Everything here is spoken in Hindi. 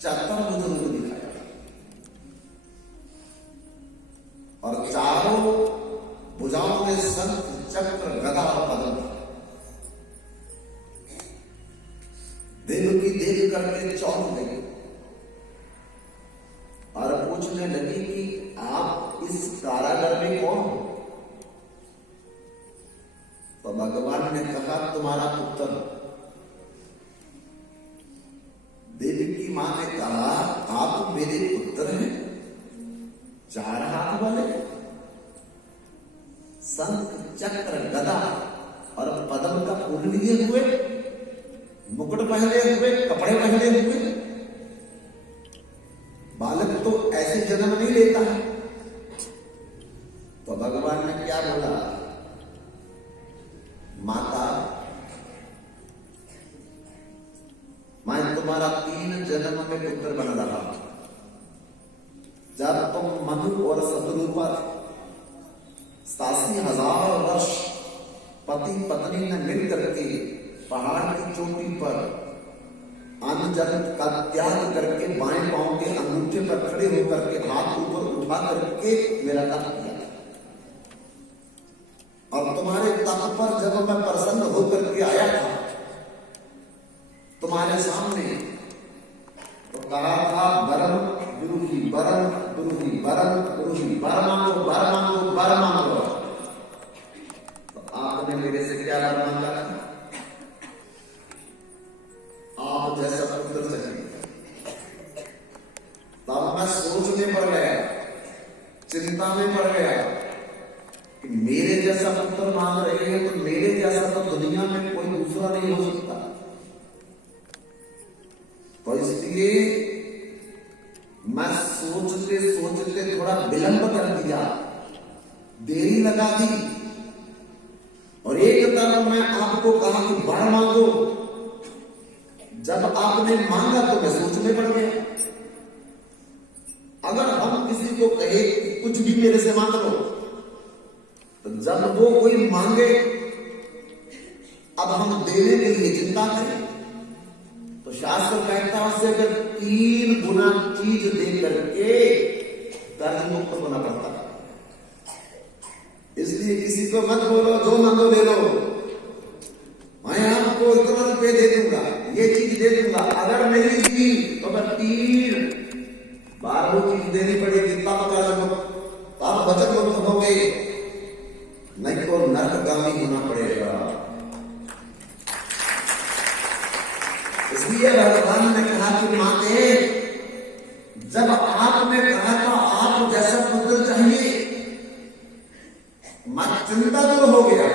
चतुर्भुज रूप दिखाया और चारों भुजाओं में शंख चक्र गदा और पद्म। देव की देख करके चौंक गई और पूछने लगी कि आप इस कारागार में कौन हो? तो भगवान ने कहा तुम्हारा पुत्र। देवी की मां ने कहा आप मेरे पुत्र हैं, चार हाथ वाले, शंख चक्र गदा और पद्म का फूल लिए हुए, मुकुट पहने हुए, कपड़े पहने हुए। बालक तो ऐसे जन्म नहीं लेता है। तो भगवान ने क्या बोला? माता, मैं तुम्हारा 3 जन्म में पुत्र बन रहा हूं। जब तुम मधु और शत्रु पर 87,000 वर्ष पति पत्नी ने मिलकर के पहाड़ की चोटी पर अन्न जल का त्याग करके बाएं पांव के अंगूठे पर खड़े होकर के हाथ ऊपर उठा करके मेरा तप किया, और तुम्हारे तप पर जब मैं प्रसन्न होकर के आया था तुम्हारे सामने, तो कहा था बरम गुरुजी, बरम गुरुजी, बरम गुरुजी, बर मांगो, बर मांगो, बर मांगो। तो आपने मेरे से क्या बर मांगा? आप जैसा पुत्र चाहिए। तब मैं सोच में पड़ गया, चिंता में पड़ गया कि मेरे जैसा पुत्र मांग रहे हैं, तो मेरे जैसा तो दुनिया में कोई दूसरा नहीं हो सकता। तो इसलिए मैं सोचते सोचते थोड़ा विलंब कर दिया, देरी लगा दी, और एक तरफ मैं आपको कहा कि वर मांगो। जब आपने मांगा तो मैं सोच में पड़ गया। अगर हम किसी को कहे कि कुछ भी मेरे से मांग लो, तो जब वो कोई मांगे अब हम देने के लिए चिंता करें, तो शास्त्र कहता है उससे अगर 3 गुना चीज दे करके कर्ज मुक्त होना पड़ता है। इसलिए किसी को मत बोलो जो मांगो ले लो, मैं आपको इतना रुपये दे दूंगा, ये चीज दे दूंगा। अगर नहीं दी तो मैं 3 बार वो चीज देनी पड़ेगी, तब बचत मुक्त हो गए, नहीं तो नरकगामी होना पड़ेगा। इसलिए भगवान ने कहा कि माते, जब आपने कहा था आप जैसा पुत्र चाहिए, मैं चिंता दूर हो गया।